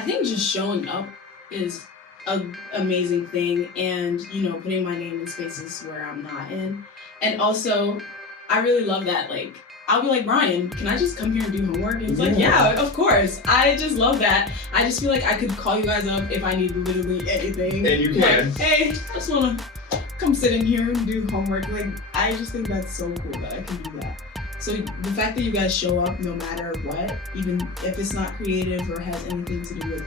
I think just showing up is an amazing thing, and putting my name in spaces where I'm not in. And also, I really love that. Like, I'll be like, Brian, can I just come here and do homework? And it's like, yeah, of course. I just love that. I just feel like I could call you guys up if I need literally anything. And you can. Like, hey, I just want to come sit in here and do homework. Like, I just think that's so cool that I can do that. So the fact that you guys show up no matter what, even if it's not creative or has anything to do with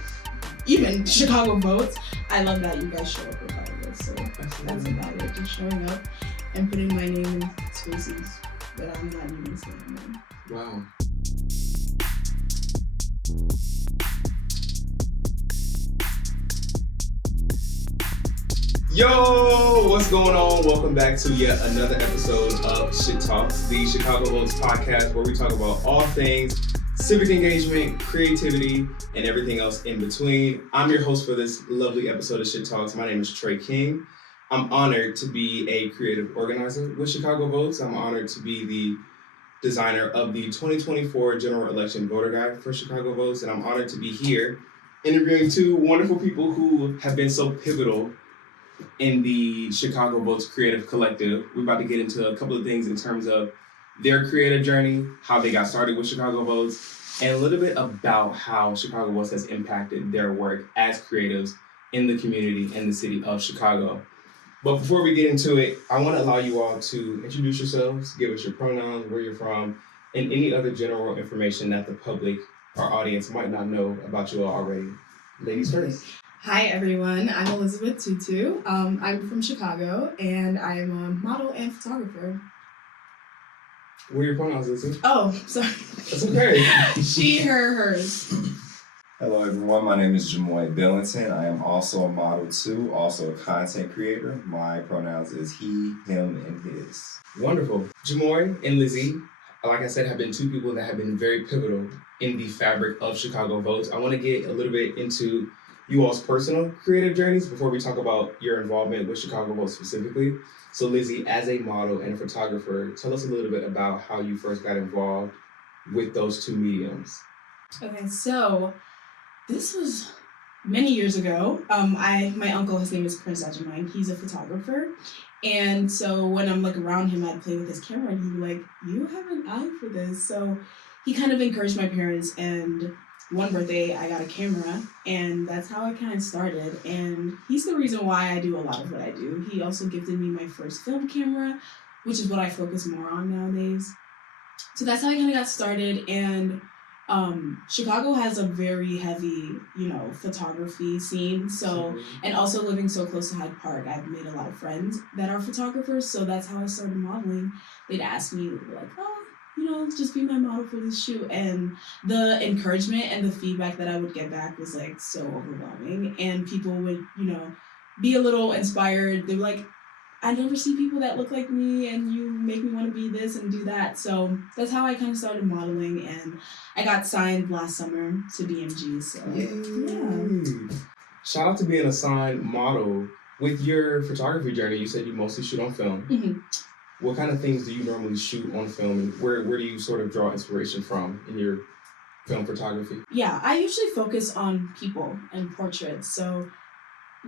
even Chicago votes, I love that you guys show up regardless. So that's about it. Just showing up and putting my name in spaces that I'm not even standing in. Wow. Yo, what's going on? Welcome back to yet another episode of Shit Talks, the Chicago Votes podcast, where we talk about all things civic engagement, creativity, and everything else in between. I'm your host for this lovely episode of Shit Talks. My name is Trey King. I'm honored to be a creative organizer with Chicago Votes. I'm honored to be the designer of the 2024 general election voter guide for Chicago Votes, and I'm honored to be here interviewing two wonderful people who have been so pivotal in the Chicago Votes Creative Collective. We're about to get into a couple of things in terms of their creative journey, how they got started with Chicago Votes, and a little bit about how Chicago Votes has impacted their work as creatives in the community and the city of Chicago. But before we get into it, I want to allow you all to introduce yourselves, give us your pronouns, where you're from, and any other general information that the public, our audience, might not know about you all already. Ladies first. Hi everyone, I'm Elizabeth Tutu. I'm from Chicago and I'm a model and photographer. What are your pronouns, Lizzie? Oh, sorry. That's okay. She, her, hers. Hello everyone, my name is Jamoy Billington. I am also a model too, also a content creator. My pronouns is he, him, and his. Wonderful. Jamoy and Lizzie, like I said, have been two people that have been very pivotal in the fabric of Chicago Votes. I want to get a little bit into you all's personal creative journeys before we talk about your involvement with Chicago Votes specifically. So Lizzie, as a model and a photographer, tell us a little bit about how you first got involved with those two mediums. Okay, so this was many years ago. My uncle, his name is Prince Ajamine. He's a photographer. And so when I'm like around him, I'd play with his camera and he'd be like, you have an eye for this. So he kind of encouraged my parents, and one birthday I got a camera, and that's how I kind of started. And he's the reason why I do a lot of what I do. He also gifted me my first film camera, which is what I focus more on nowadays. So that's how I kind of got started. And Chicago has a very heavy, photography scene. So, and also living so close to Hyde Park, I've made a lot of friends that are photographers. So that's how I started modeling. They'd ask me like, just be my model for this shoot. And the encouragement and the feedback that I would get back was like so overwhelming. And people would, be a little inspired. They were like, I never see people that look like me, and you make me want to be this and do that. So that's how I kind of started modeling, and I got signed last summer to BMG. So yeah. Shout out to being a signed model. With your photography journey, you said you mostly shoot on film. Mm-hmm. What kind of things do you normally shoot on film, and where do you sort of draw inspiration from in your film photography? Yeah, I usually focus on people and portraits. So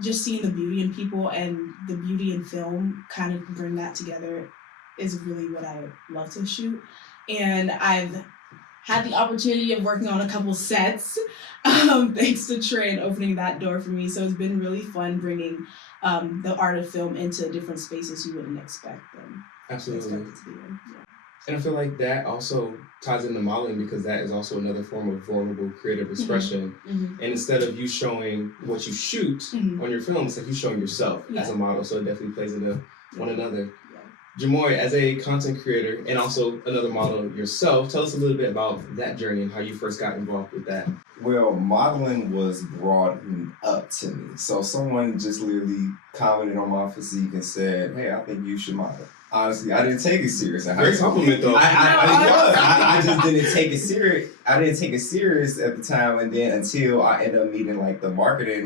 just seeing the beauty in people and the beauty in film, kind of bring that together, is really what I love to shoot. And I've had the opportunity of working on a couple sets, thanks to Trey opening that door for me. So it's been really fun bringing the art of film into different spaces you wouldn't expect them. Absolutely. Expect it to be in. Yeah. And I feel like that also ties into modeling, because that is also another form of vulnerable creative expression. Mm-hmm. And instead of you showing what you shoot on your film, it's like you showing yourself as a model. So it definitely plays into one another. Yeah. Jamoy, as a content creator and also another model yourself, tell us a little bit about that journey and how you first got involved with that. Well, modeling was brought up to me. So someone just literally commented on my physique and said, hey, I think you should model. Honestly, I didn't take it serious. Great compliment, though. I just didn't take it serious. I didn't take it serious at the time, and then until I ended up meeting like the marketing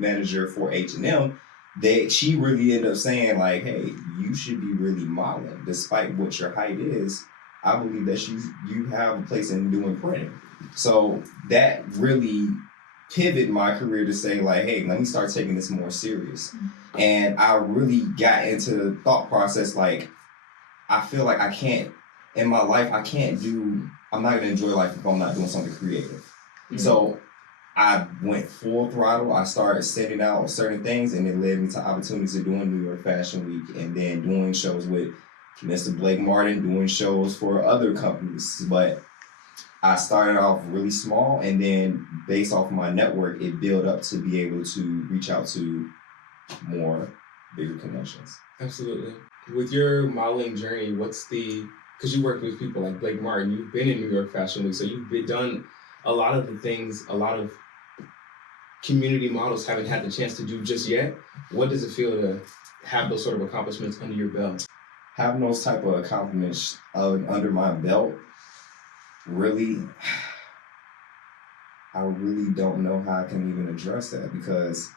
manager for H&M, she really ended up saying like, "Hey, you should be really modeling, despite what your height is. I believe that you have a place in doing printing." So that really pivot my career to say like, hey, let me start taking this more serious. And I really got into the thought process like, I feel like I can't, in my life, I'm not gonna enjoy life if I'm not doing something creative. Mm-hmm. So I went full throttle. I started setting out certain things, and it led me to opportunities of doing New York Fashion Week and then doing shows with Mr. Blake Martin, doing shows for other companies. But I started off really small, and then based off of my network, it built up to be able to reach out to more bigger connections. Absolutely. With your modeling journey, because you work with people like Blake Martin, you've been in New York Fashion Week, so you've done a lot of the things a lot of community models haven't had the chance to do just yet. What does it feel to have those sort of accomplishments under your belt? Having those type of accomplishments under my belt, really, I really don't know how I can even address that, because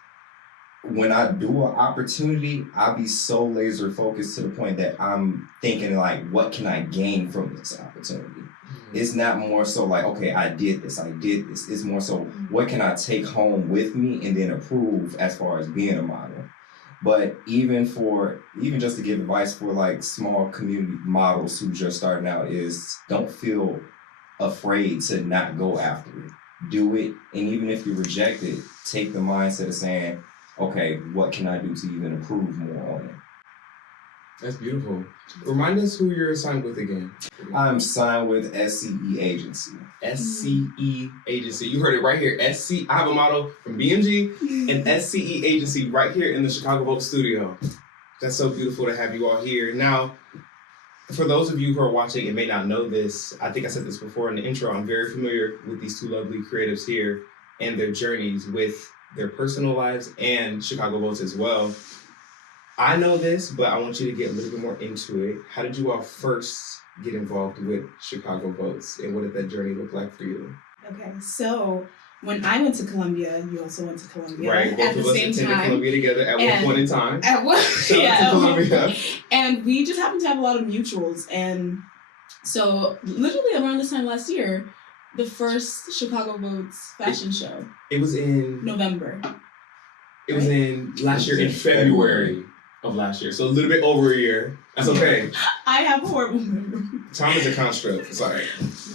when I do an opportunity, I'll be so laser focused to the point that I'm thinking like, what can I gain from this opportunity? Mm-hmm. It's not more so like, okay, I did this. It's more so, what can I take home with me and then approve as far as being a model? But even just to give advice for like small community models who just starting out is, don't feel afraid to not go after it. Do it. And even if you reject it, take the mindset of saying, okay, what can I do to even improve more on it? That's beautiful. Remind us who you're signed with again. I'm signed with SCE Agency. SCE Agency. You heard it right here. I have a model from BMG and SCE Agency right here in the Chicago Vogue studio. That's so beautiful to have you all here. Now, for those of you who are watching and may not know this, I think I said this before in the intro, I'm very familiar with these two lovely creatives here and their journeys with their personal lives and Chicago Votes as well. I know this, but I want you to get a little bit more into it. How did you all first get involved with Chicago Votes, and what did that journey look like for you? Okay, so when I went to Columbia, you also went to Columbia. Right, both at of the us same attended time. Columbia together at one point in time. At one, Shout out to Columbia. And we just happened to have a lot of mutuals, and so literally around this time last year, the first Chicago Votes fashion show. It was in November. It was in last year, in February of last year. So a little bit over a year. That's okay. I have horrible memory. Time is a construct. Sorry.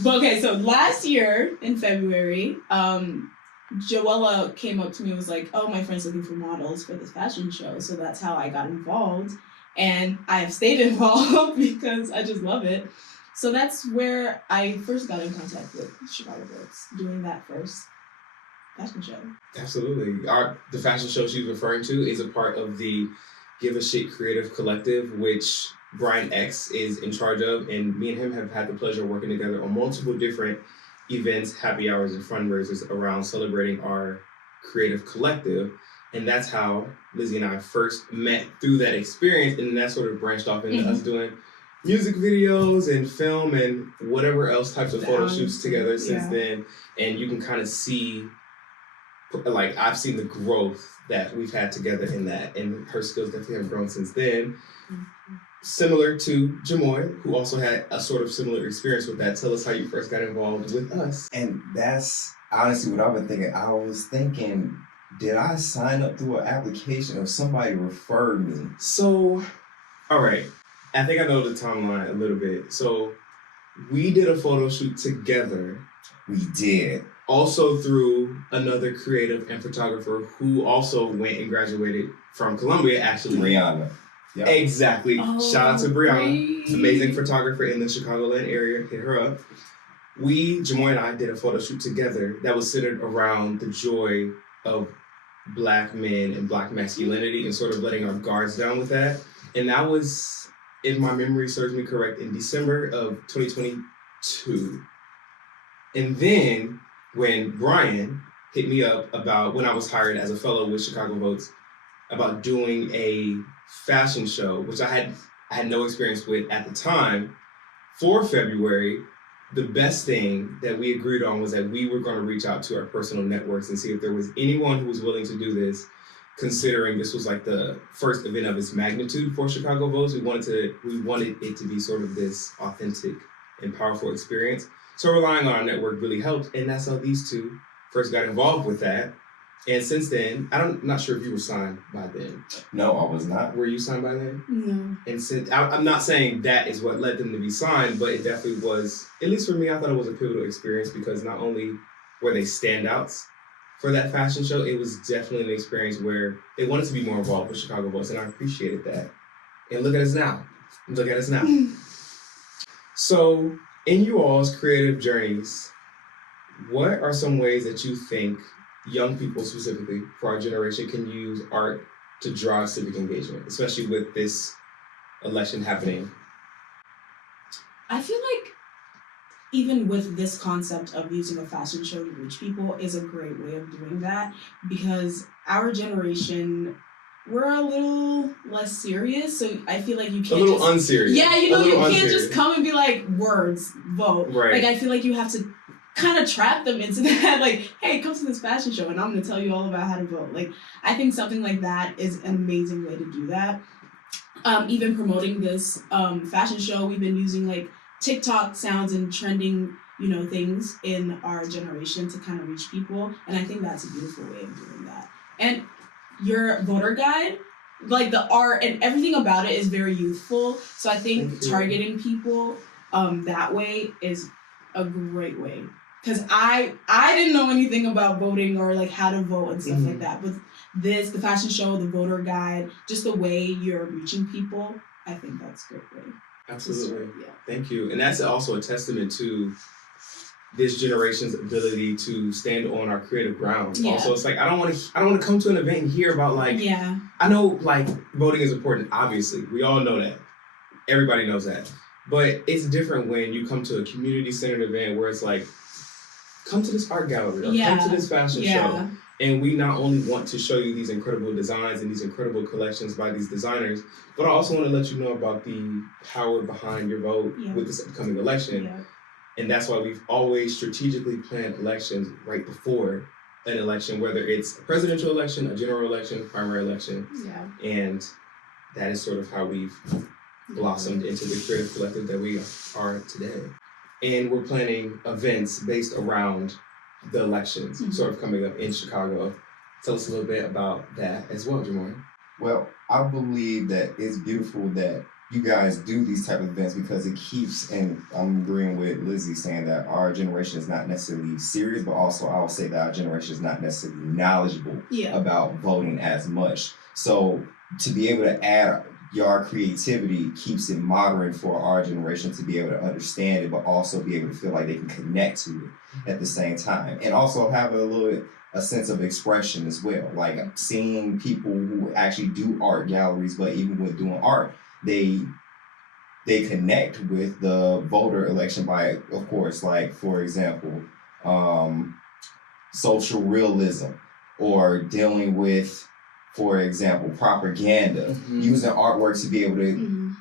But okay, so last year in February, Joella came up to me and was like, oh, my friend's looking for models for this fashion show. So that's how I got involved. And I have stayed involved because I just love it. So that's where I first got in contact with Chicago Votes, doing that first fashion show. Absolutely. The fashion show she's referring to is a part of the Give a Shit Creative Collective, which Brian X is in charge of, and me and him have had the pleasure of working together on multiple different events, happy hours, and fundraisers around celebrating our creative collective. And that's how Lizzie and I first met through that experience, and that sort of branched off into us doing music videos and film and whatever else types of photo shoots together since then. And you can kind of see, like, I've seen the growth that we've had together in that, and her skills definitely have grown since then. Similar to Jamoy, who also had a sort of similar experience with that. Tell us how you first got involved with us. And that's honestly what I've been thinking. I was thinking, did I sign up through an application or somebody referred me? So, all right. I think I know the timeline a little bit. So, we did a photo shoot together. We did. Also through another creative and photographer who also went and graduated from Columbia, actually. Brianna. Yep. Exactly. Oh, Shout out to Brianna, great. amazing photographer in the Chicagoland area. Hit her up. Jamoy and I did a photo shoot together that was centered around the joy of Black men and Black masculinity and sort of letting our guards down with that. And that was, if my memory serves me correct, in December of 2022. And then when Brian hit me up about when I was hired as a fellow with Chicago Votes about doing a fashion show, which I had no experience with at the time, for February, the best thing that we agreed on was that we were going to reach out to our personal networks and see if there was anyone who was willing to do this, considering this was like the first event of its magnitude for Chicago Votes. We wanted it to be sort of this authentic and powerful experience. So relying on our network really helped, and that's how these two first got involved with that. And since then, I'm not sure if you were signed by then. No, I was not. Were you signed by then? No. And since I'm not saying that is what led them to be signed, but it definitely was, at least for me, I thought it was a pivotal experience because not only were they standouts for that fashion show, it was definitely an experience where they wanted to be more involved with Chicago Votes, and I appreciated that. And look at us now. Look at us now. So, in you all's creative journeys, what are some ways that you think young people specifically for our generation can use art to drive civic engagement, especially with this election happening? I feel like even with this concept of using a fashion show to reach people is a great way of doing that, because our generation, we're a little less serious, so I feel like you can't a little unserious. Yeah, you know, you can't unserious. just come and be like, words, vote. Right. Like, I feel like you have to kind of trap them into that, like, hey, come to this fashion show and I'm going to tell you all about how to vote. Like, I think something like that is an amazing way to do that. Even promoting this fashion show, we've been using, like, TikTok sounds and trending, you know, things in our generation to kind of reach people. And I think that's a beautiful way of doing that. And your voter guide, like the art and everything about it is very youthful. So I think targeting people that way is a great way. Because I didn't know anything about voting or like how to vote and stuff like that. But this, the fashion show, the voter guide, just the way you're reaching people, I think that's a great way. Absolutely. Yeah. Thank you. And that's also a testament to this generation's ability to stand on our creative ground. Yeah. Also, it's like I don't want to come to an event and hear about like Yeah. I know like voting is important, obviously. We all know that. Everybody knows that. But it's different when you come to a community centered event where it's like, come to this art gallery or come to this fashion show. And we not only want to show you these incredible designs and these incredible collections by these designers, but I also want to let you know about the power behind your vote with this upcoming election. Yeah. And that's why we've always strategically planned elections right before an election, whether it's a presidential election, a general election, primary election. Yeah. And that is sort of how we've blossomed into the creative collective that we are today. And we're planning events based around the elections sort of coming up in Chicago. Tell us a little bit about that as well, Jamar. Well, I believe that it's beautiful that you guys do these type of events because it keeps, and I'm agreeing with Lizzie saying that our generation is not necessarily serious, but also I will say that our generation is not necessarily knowledgeable about voting as much. So to be able to add your creativity keeps it modern for our generation to be able to understand it, but also be able to feel like they can connect to it at the same time. And also have a sense of expression as well. Like seeing people who actually do art galleries, but even with doing art, they connect with the voter election by, of course, like, for example, social realism or dealing with, for example, propaganda, using artwork to be able to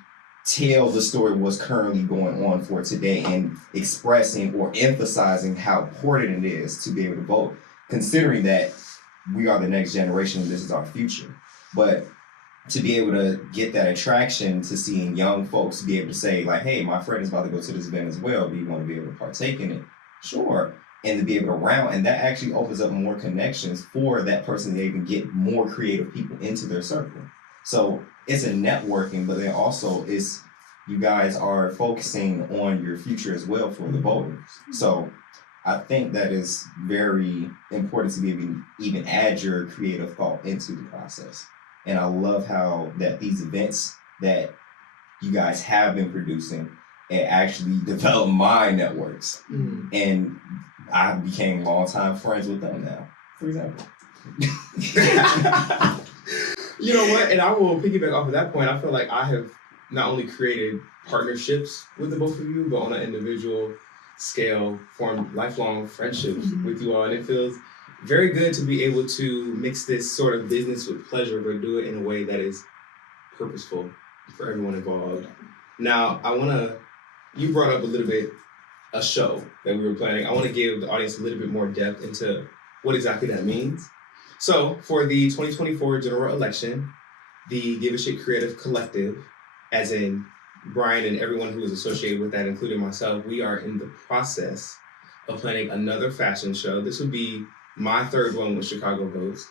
tell the story of what's currently going on for today and expressing or emphasizing how important it is to be able to vote, considering that we are the next generation and this is our future. But to be able to get that attraction to seeing young folks be able to say, like, hey, my friend is about to go to this event as well. Do you want to be able to partake in it? Sure. And to be able to round, and that actually opens up more connections for that person to even get more creative people into their circle. So it's a networking, but then also is you guys are focusing on your future as well for the voters. So I think that is very important to be able to even add your creative thought into the process. And I love how that these events that you guys have been producing, it actually developed my networks. And I became longtime friends with them now, for example. You know what? And I will piggyback off of that point. I feel like I have not only created partnerships with the both of you, but on an individual scale, formed lifelong friendships with you all. And it feels very good to be able to mix this sort of business with pleasure, but do it in a way that is purposeful for everyone involved. Now, you brought up a little bit a show that we were planning. I want to give the audience a little bit more depth into what exactly that means. So for the 2024 general election, the Give a Shit Creative Collective, as in Brian and everyone who is associated with that, including myself, we are in the process of planning another fashion show. This would be My third one was Chicago Votes.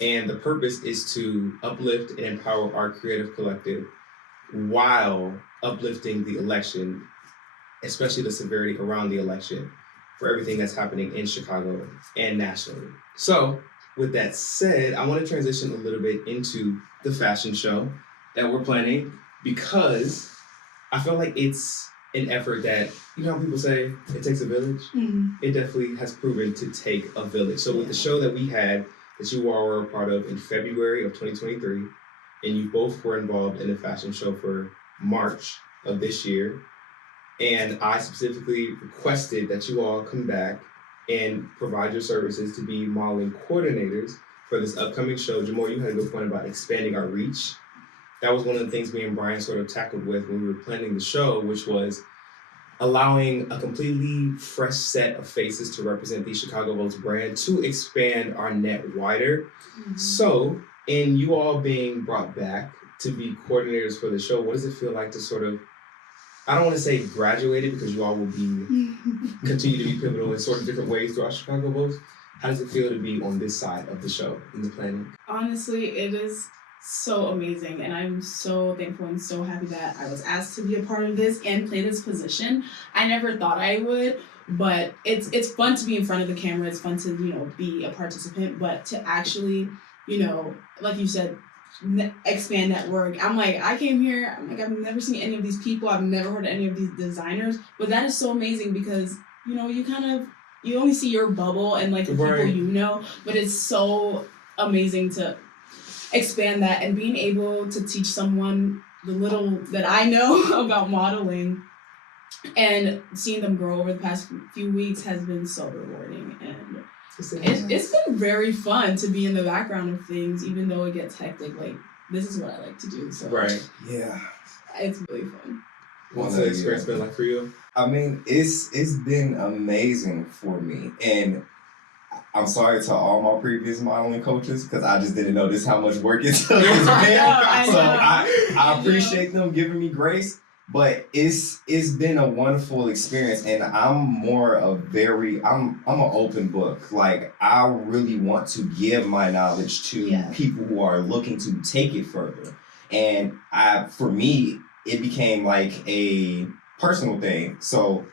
And the purpose is to uplift and empower our creative collective while uplifting the election, especially the severity around the election for everything that's happening in Chicago and nationally. So, with that said, I want to transition a little bit into the fashion show that we're planning because I feel like it's an effort that, you know how people say it takes a village? Mm-hmm. It definitely has proven to take a village. So with the show that we had, that you all were a part of in February of 2023, and you both were involved in the fashion show for March of this year, and I specifically requested that you all come back and provide your services to be modeling coordinators for this upcoming show. Jamore, you had a good point about expanding our reach. That was one of the things me and Brian sort of tackled with when we were planning the show, which was allowing a completely fresh set of faces to represent the Chicago Votes brand to expand our net wider. Mm-hmm. So, in you all being brought back to be coordinators for the show, what does it feel like to sort of, I don't want to say graduated because you all will be continue to be pivotal in sort of different ways throughout Chicago Votes. How does it feel to be on this side of the show in the planning? Honestly, it is so amazing, and I'm so thankful and so happy that I was asked to be a part of this and play this position. I never thought I would, but it's fun to be in front of the camera. It's fun to, you know, be a participant, but to actually, you know, like you said, expand network. I'm like, I came here, I'm like, I've never seen any of these people, I've never heard of any of these designers, but that is so amazing because, you know, you only see your bubble and like the people you know, but it's so amazing to expand that and being able to teach someone the little that I know about modeling and seeing them grow over the past few weeks has been so rewarding, and it's been very fun to be in the background of things, even though it gets hectic. Like, this is what I like to do, so Yeah, it's really fun. What's the experience been like for you? I mean, it's been amazing for me, and I'm sorry to all my previous modeling coaches because I just didn't know this how much work it took. I appreciate them giving me grace, but it's been a wonderful experience, and I'm an open book. Like, I really want to give my knowledge to people who are looking to take it further, and for me, it became like a personal thing. So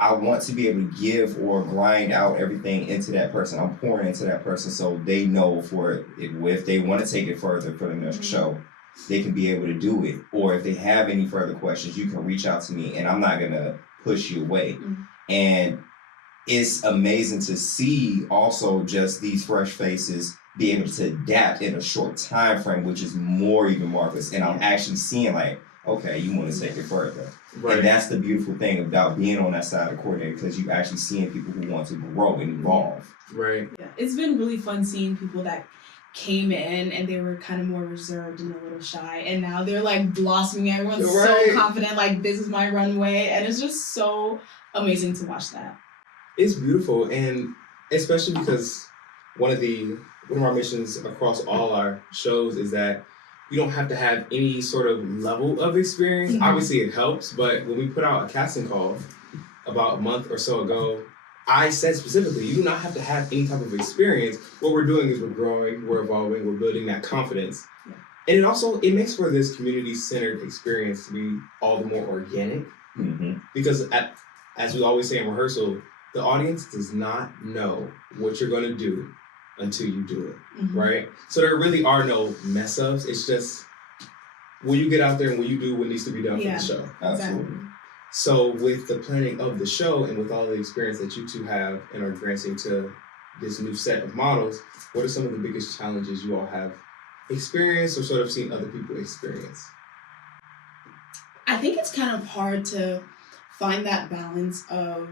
I want to be able to give or grind out everything into that person. I'm pouring into that person so they know if they want to take it further for the next show, they can be able to do it. Or if they have any further questions, you can reach out to me and I'm not going to push you away. Mm-hmm. And it's amazing to see also just these fresh faces be able to adapt in a short time frame, which is even marvelous. And I'm actually seeing like, okay, you want to take it further. Right. And that's the beautiful thing about being on that side of the coordinator, because you're actually seeing people who want to grow and evolve. Right. Yeah, it's been really fun seeing people that came in and they were kind of more reserved and a little shy, and now they're like blossoming. Everyone's so confident, like, this is my runway, and it's just so amazing to watch that. It's beautiful, and especially because one of our missions across all our shows is that you don't have to have any sort of level of experience. Mm-hmm. Obviously it helps, but when we put out a casting call about a month or so ago, I said specifically, you do not have to have any type of experience. What we're doing is we're growing, we're evolving, we're building that confidence. Yeah. And it makes for this community-centered experience to be all the more organic. Mm-hmm. Because as we always say in rehearsal, the audience does not know what you're gonna do until you do it, right? So there really are no mess ups. It's just, will you get out there and will you do what needs to be done for the show? Absolutely. Exactly. So with the planning of the show and with all the experience that you two have and are granting to this new set of models, what are some of the biggest challenges you all have experienced or sort of seen other people experience? I think it's kind of hard to find that balance of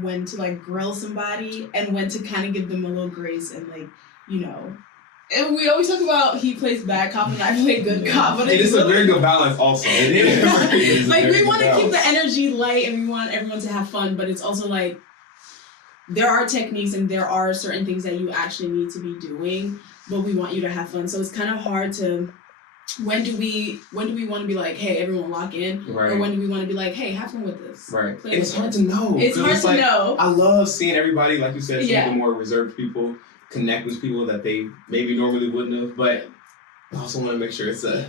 when to like grill somebody and when to kind of give them a little grace and like, you know, and we always talk about he plays bad cop and I play good cop, but it is a very good balance also. It is. Like, we want to keep the energy light and we want everyone to have fun, but it's also like there are techniques and there are certain things that you actually need to be doing, but we want you to have fun. So it's kind of hard to when do we want to be like, hey, everyone lock in, Right. or when do we want to be like, hey, have fun with this? Right. Play And it's with hard it. to know. It's 'cause hard to like, know. I love seeing everybody, like you said, some Yeah. of the more reserved people connect with people that they maybe normally wouldn't have, but I also want to make sure it's a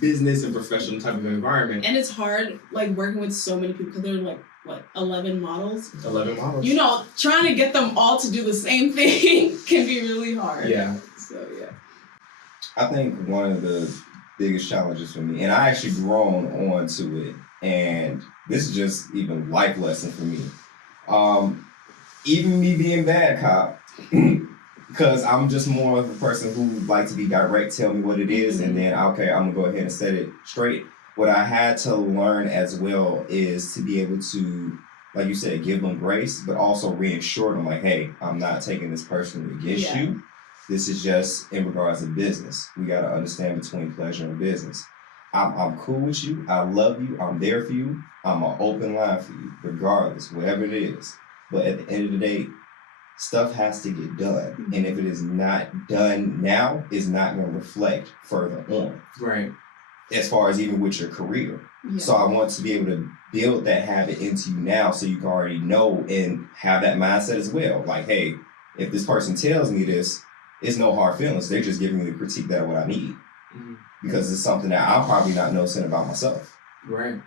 business and professional type of environment. And it's hard, like, working with so many people because there are like, what, 11 models? 11 models. You know, trying to get them all to do the same thing can be really hard. Yeah. So, yeah. I think one of the biggest challenges for me, and I actually grown onto it, and this is just even life lesson for me. Even me being bad cop, because I'm just more of a person who like to be direct, tell me what it is, and then okay, I'm gonna go ahead and set it straight. What I had to learn as well is to be able to, like you said, give them grace, but also reassure them like, hey, I'm not taking this personally against Yeah. you. This is just in regards to business. We got to understand between pleasure and business. I'm cool with you. I love you. I'm there for you. I'm an open line for you, regardless, whatever it is. But at the end of the day, stuff has to get done. And if it is not done now, it's not going to reflect further on, Right. as far as even with your career. Yeah. So I want to be able to build that habit into you now so you can already know and have that mindset as well. Like, hey, if this person tells me this, it's no hard feelings. They're just giving me the critique that what I need. Mhm. Because it's something that I'm probably not noticing about myself. Right.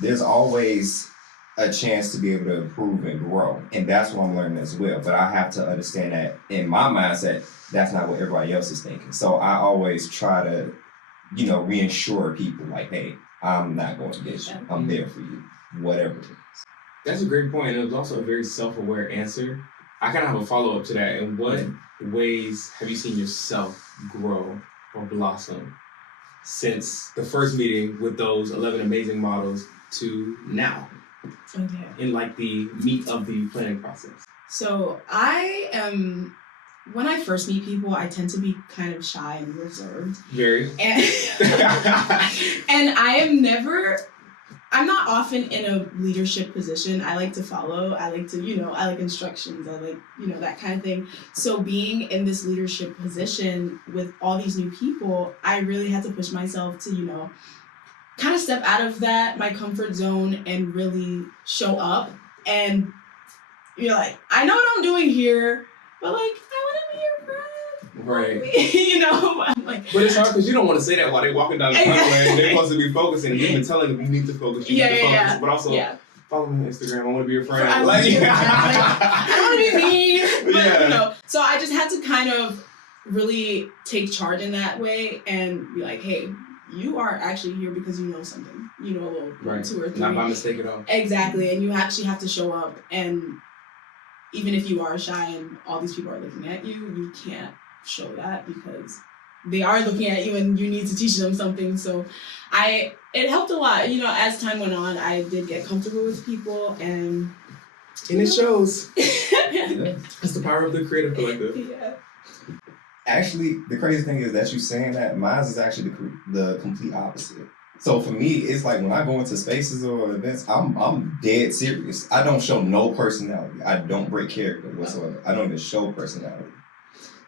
There's always a chance to be able to improve and grow. And that's what I'm learning as well. But I have to understand that in my mindset, that's not what everybody else is thinking. So I always try to, reassure people like, hey, I'm not going to get you. I'm there for you, whatever it is. That's a great point. And it was also a very self-aware answer. I kind of have a follow-up to that. In what ways have you seen yourself grow or blossom since the first meeting with those 11 amazing models to now? Okay. In like the meat of the planning process. So when I first meet people, I tend to be kind of shy and reserved. Very. And, and I'm not often in a leadership position. I like to follow. I like to, I like instructions. I like, that kind of thing. So being in this leadership position with all these new people, I really had to push myself to, kind of step out of my comfort zone and really show up. And you're like, I know what I'm doing here, but like, I want to be your friend. Right. I'm like, but it's hard because you don't want to say that while they're walking down the runway and they're supposed to be focusing. And you've been telling them you need to focus, you need to focus. But also, follow me on Instagram. I want to be your friend. I want to be mean. But, So I just had to kind of really take charge in that way and be like, hey, you are actually here because you know something. You know a little 2 or 3. Not by mistake at all. Exactly. And you actually have to show up. And even if you are shy and all these people are looking at you, you can't show that because they are looking at you and you need to teach them something. So it helped a lot. As time went on, I did get comfortable with people and it shows. Yeah. It's the power of the creative collective. Yeah. Actually, the crazy thing is that you saying that, mine is actually the complete opposite. So for me, it's like when I go into spaces or events, I'm dead serious. I don't show no personality. I don't break character whatsoever. I don't even show personality.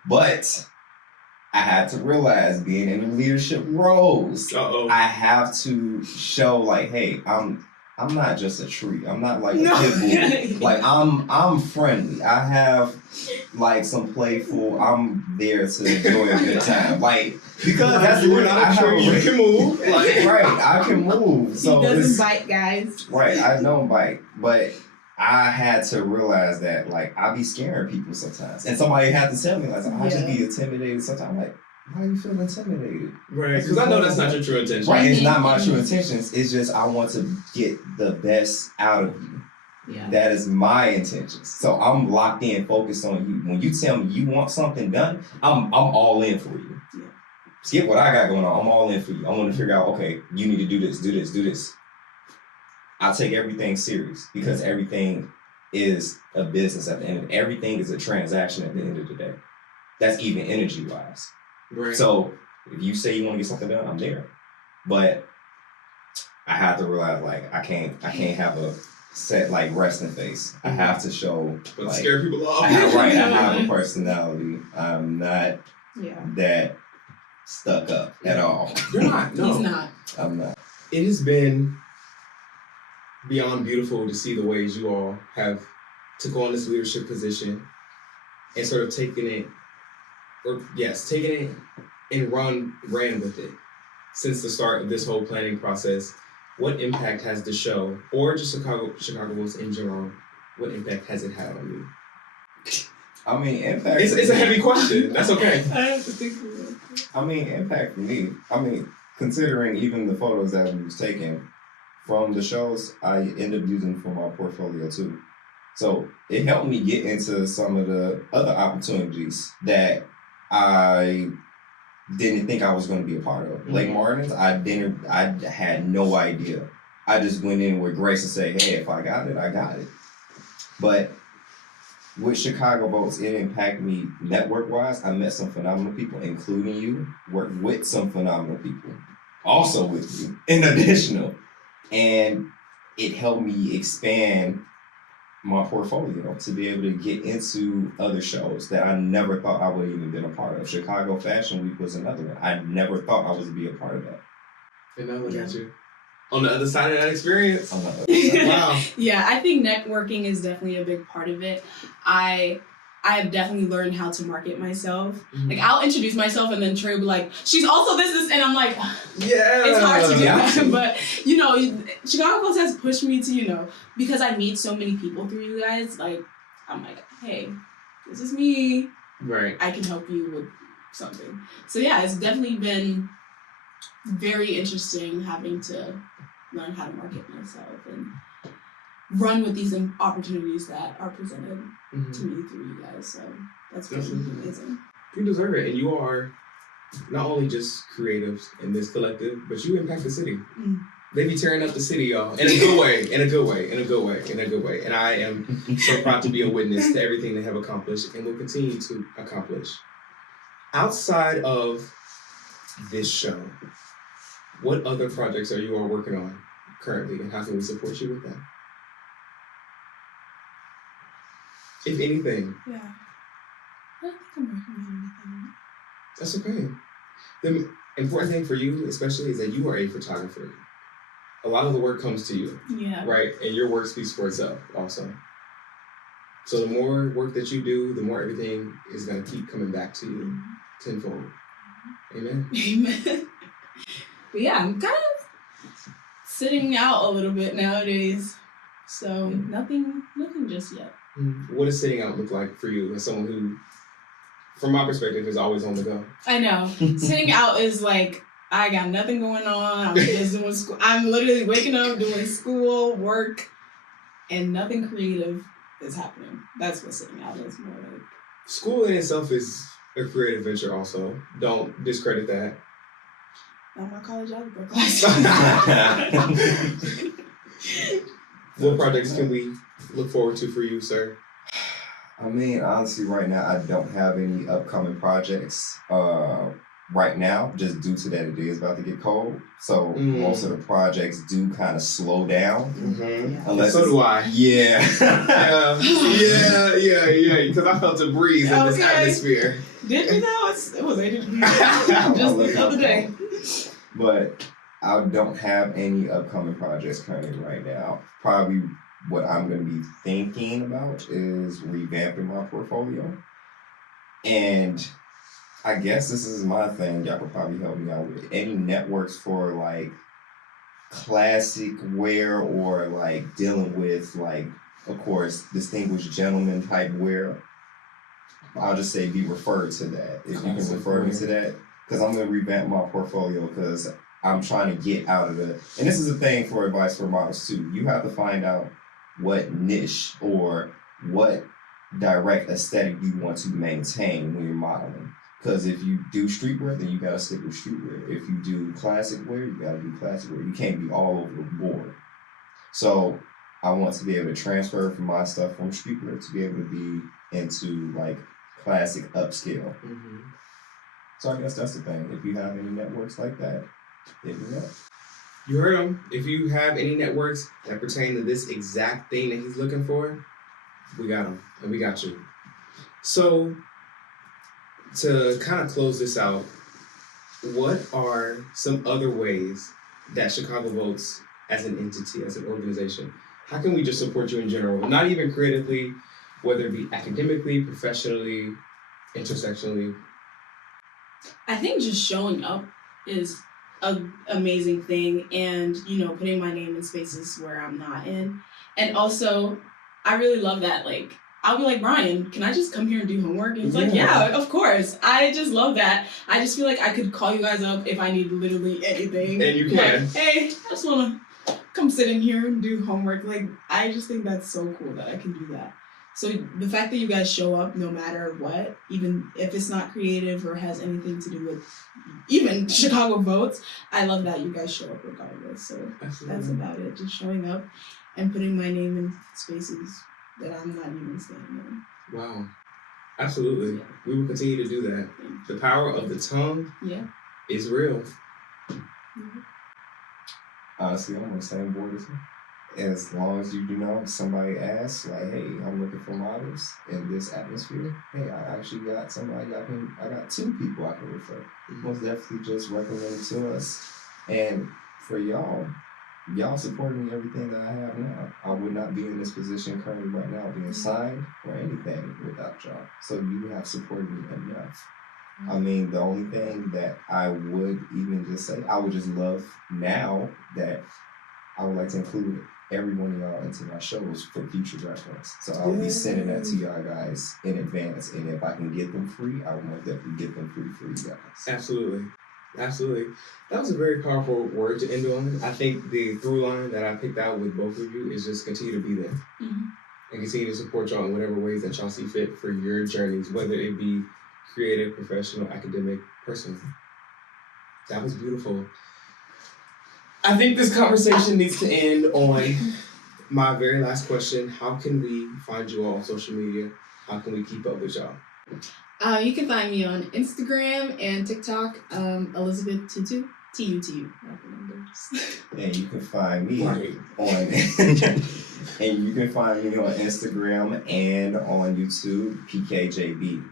But I had to realize being in the leadership roles, I have to show like, hey, I'm not just a treat. I'm not like a pit bull. Like I'm friendly. I have like some playful. I'm there to enjoy a good time. Like because that's what I have. You can move. Like right, I can move. So he doesn't bite, guys. Right, I don't bite, but I had to realize that like I be scaring people sometimes, and somebody had to tell me like I just be intimidated sometimes. Like, why do you feel intimidated? Right, because I know that's not your true intention. Right, it's not my true intentions. It's just I want to get the best out of you. Yeah. That is my intentions. So I'm locked in, focused on you. When you tell me you want something done, I'm all in for you. Yeah. Skip what I got going on. I'm all in for you. I want to figure out, okay, you need to do this, do this, do this. I take everything serious because everything is a business at the end of it. Everything is a transaction at the end of the day. That's even energy wise. Right. So if you say you want to get something done, I'm there. But I have to realize like I can't have a set like resting face. I have to show But like scare people off. I have a personality. I'm not that stuck up at all. You're not. No. He's not. I'm not. It has been beyond beautiful to see the ways you all have took on this leadership position and sort of taken it and ran with it since the start of this whole planning process. What impact has the show, or just Chicago Bulls in general, what impact has it had on you? I mean, impact. It's a heavy question. That's okay. I have to think of it. I mean, impact for me. I mean, considering even the photos that we was taking from the shows, I end up using for my portfolio too. So it helped me get into some of the other opportunities that I didn't think I was going to be a part of. Lake Martins, I had no idea. I just went in with grace and say, hey, if I got it, I got it. But with Chicago Boats, it impacted me network-wise. I met some phenomenal people, including you. Worked with some phenomenal people, also with you, in additional. And it helped me expand my portfolio to be able to get into other shows that I never thought I would even been a part of. Chicago Fashion Week was another one. I never thought I was to be a part of that. And now look at you. On the other side of that experience. Wow. Yeah, I think networking is definitely a big part of it. I have definitely learned how to market myself. Mm-hmm. Like, I'll introduce myself and then Trey will be like, she's also this, and I'm like, Yeah. it's hard to do Yeah. that. But, you know, Chicago Post has pushed me to, you know, because I meet so many people through you guys, like, I'm like, hey, this is me. Right. I can help you with something. So yeah, it's definitely been very interesting having to learn how to market myself and run with these opportunities that are presented to me through you guys. So that's been amazing. You deserve it. And you are not only just creatives in this collective, but you impact the city. They be tearing up the city, y'all. In a good way, in a good way, in a good way, in a good way. And I am so proud to be a witness to everything they have accomplished and will continue to accomplish. Outside of this show, what other projects are you all working on currently, and how can we support you with that? If anything. Yeah. I don't think I'm working on anything. That's okay. The important thing for you, especially, is that you are a photographer. A lot of the work comes to you, Yeah. right? And your work speaks for itself also. So the more work that you do, the more everything is going to keep coming back to you tenfold. Amen. Amen. But yeah, I'm kind of sitting out a little bit nowadays. So nothing just yet. What does sitting out look like for you as someone who, from my perspective, is always on the go? I know. Sitting out is like, I got nothing going on. I'm just doing school. I'm literally waking up, doing school, work, and nothing creative is happening. That's what sitting out is more like. School in itself is a creative venture also. Don't discredit that. Not my college algebra class. What projects can we look forward to for you, sir? I mean, honestly, right now, I don't have any upcoming projects right now, just due to that it is about to get cold. So most of the projects do kind of slow down. Yeah. Unless So do I. Yeah. Yeah. Because I felt a breeze in this Okay. atmosphere. Did we though? It was 80 degrees. I'll Just look the other up. day. But I don't have any upcoming projects currently right now. Probably what I'm going to be thinking about is revamping my portfolio. And I guess this is my thing. Y'all could probably help me out with any networks for like classic wear or like dealing with like, of course, distinguished gentleman type wear. I'll just say be referred to that. If you can Classic refer me wear. to that. Because I'm going to revamp my portfolio because I'm trying to get out of the... And this is a thing for advice for models too. You have to find out what niche or what direct aesthetic you want to maintain when you're modeling. Because if you do streetwear, then you got to stick with streetwear. If you do classic wear, you got to do classic wear. You can't be all over the board. So I want to be able to transfer from my stuff from streetwear to be able to be into like classic upscale. So I guess that's the thing. If you have any networks like that, hit me up. You heard him. If you have any networks that pertain to this exact thing that he's looking for, we got them and we got you. So to kind of close this out, what are some other ways that Chicago Votes as an entity, as an organization, how can we just support you in general? Not even creatively, whether it be academically, professionally, intersectionally. I think just showing up is an amazing thing, and putting my name in spaces where I'm not in. And also, I really love that. Like, I'll be like, Brian, can I just come here and do homework? And it's like, yeah, of course. I just love that. I just feel like I could call you guys up if I need literally anything. And you can. Like, hey, I just want to come sit in here and do homework. Like, I just think that's so cool that I can do that. So the fact that you guys show up no matter what, even if it's not creative or has anything to do with even Chicago Votes, I love that you guys show up regardless. So that's about it. Just showing up and putting my name in spaces that I'm not even standing in. Wow. Absolutely. Yeah. We will continue to do that. The power of the tongue is real. Mm-hmm. Honestly, I'm on the same board as you. As long as if somebody asks, like, hey, I'm looking for models in this atmosphere. Hey, I actually got somebody I got 2 people I can refer. Most definitely just recommend it to us. And for y'all supporting everything that I have now. I would not be in this position currently right now being signed or anything without y'all. So you have supported me enough. I mean, the only thing that I would even just say, I would just love now that I would like to include every one of y'all into my shows for future reference. So I'll be sending that to y'all guys in advance. And if I can get them free, I will most definitely get them free for you guys. Absolutely. Absolutely. That was a very powerful word to end on. I think the through line that I picked out with both of you is just continue to be there. Mm-hmm. And continue to support y'all in whatever ways that y'all see fit for your journeys, whether it be creative, professional, academic, personal. That was beautiful. I think this conversation needs to end on my very last question. How can we find you all on social media? How can we keep up with y'all? You can find me on Instagram and TikTok, Elizabeth Tutu, Tutu. And you can find me on Instagram and on YouTube, PKJB_.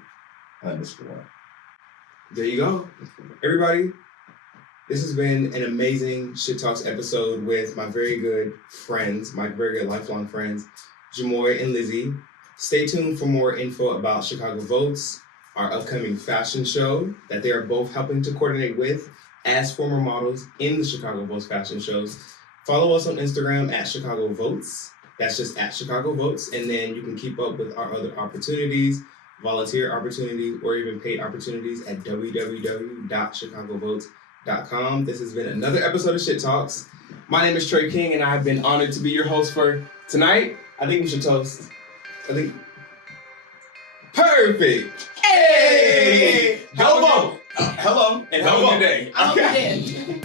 There you go, everybody. This has been an amazing Shit Talks episode with my very good friends, my very good lifelong friends, Jamoy and Lizzie. Stay tuned for more info about Chicago Votes, our upcoming fashion show that they are both helping to coordinate with as former models in the Chicago Votes fashion shows. Follow us on Instagram at Chicago Votes. That's just at Chicago Votes. And then you can keep up with our other opportunities, volunteer opportunities, or even paid opportunities at www.chicagovotes.com. This has been another episode of Shit Talks. My name is Trey King, and I've been honored to be your host for tonight. I think we should toast. Perfect. Hey! Hello. And have a good day. Okay.